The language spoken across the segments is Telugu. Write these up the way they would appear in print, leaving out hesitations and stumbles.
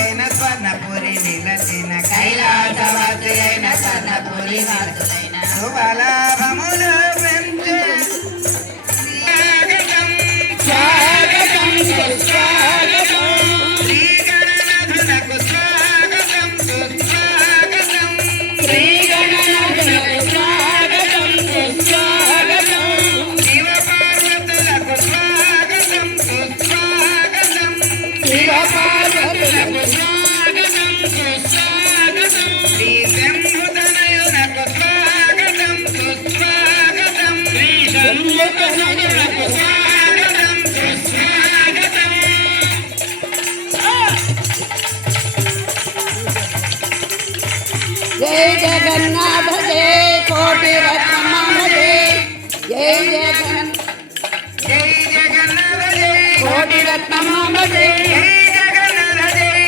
అయిన స్వర్ణపురి నిలచిన కైలాసవాసి అయిన స్వర్ణపురి వాసులైన శుభలాభములు పెంచు స్వాగతం సుస్వాగతం శ్రీ గణనాథునకు స్వాగతం సుస్వాగతం శ్రీ గణనాథునకు స్వాగతం సుస్వాగతం శివ పార్వతులకు స్వాగతం సుస్వాగతం శివ పార్వతులకు స్వాగతం సుస్వాగతం శ్రీ శంభుతనయునకు స్వాగతం సుస్వాగతం శ్రీ శంభుతనయునకు స్వాగతం సుస్వాగతం జై జగన్నాథ జై కోటి రత్నమాల జై జగన్ జై జగన్నాథ జై కోటి రత్నమాల జై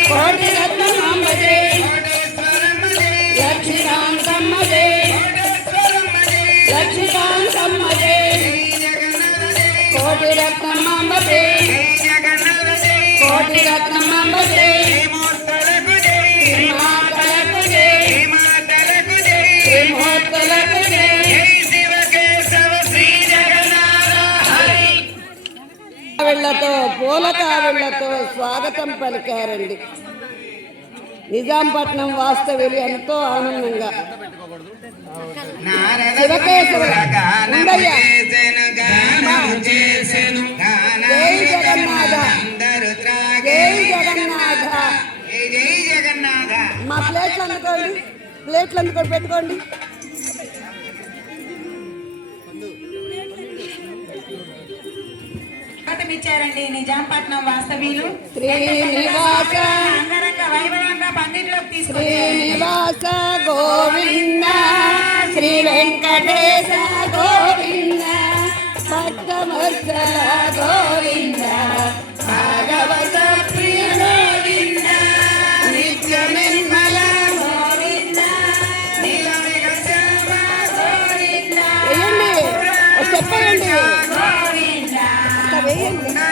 కోటి రత్నమాల జై కోటేశ్వరమ్మ జై లక్ష్మీకాంతమ్మ జై కోటేశ్వరమ్మ జై లక్ష్మీకాంతమ్మ జై జగన్నాథ జై కోటి రత్నమాల జై జగన్నాథ జై కోటి రత్నమాల జై శ్రీమూర్తులకు జై మాతలకు జై శ్రీమాతలకు జై శ్రీమూర్తులకు జై జై శివకేశవ శ్రీ జగన్నాథ హరి కావిళ్లతో పూల కావిళ్లతో స్వాగతం పలికారండి. నిజాంపట్నం వాస్తవ్యులు ఎంతో ఆనందంగా నారద శివకేశవుల గానము ఉండయ్య. చేసెను గానము చేసెను జై జగన్నాథ అందరూ జై త్రాగే జగన్నాథ. జై జగన్నాథ మా ప్లేట్లు అందుకోండి, ప్లేట్లు అందుకొని పెట్టుకోండి. ఇచ్చారండి నిజాంపట్నం వాస్తవ్యులు శ్రీనివాస అంగరంగ వైభవంగా పందిట్లోకి తీసుకొని శ్రీనివాస గోవింద శ్రీ వెంకటేశ గోవింద భక్తవత్సల గోవింద భాగవత ప్రియ గోవింద నిత్య నిర్మల గోవింద నీలమేఘ శ్యామ వేయండి, చెప్పండి గోవింద వేయండి.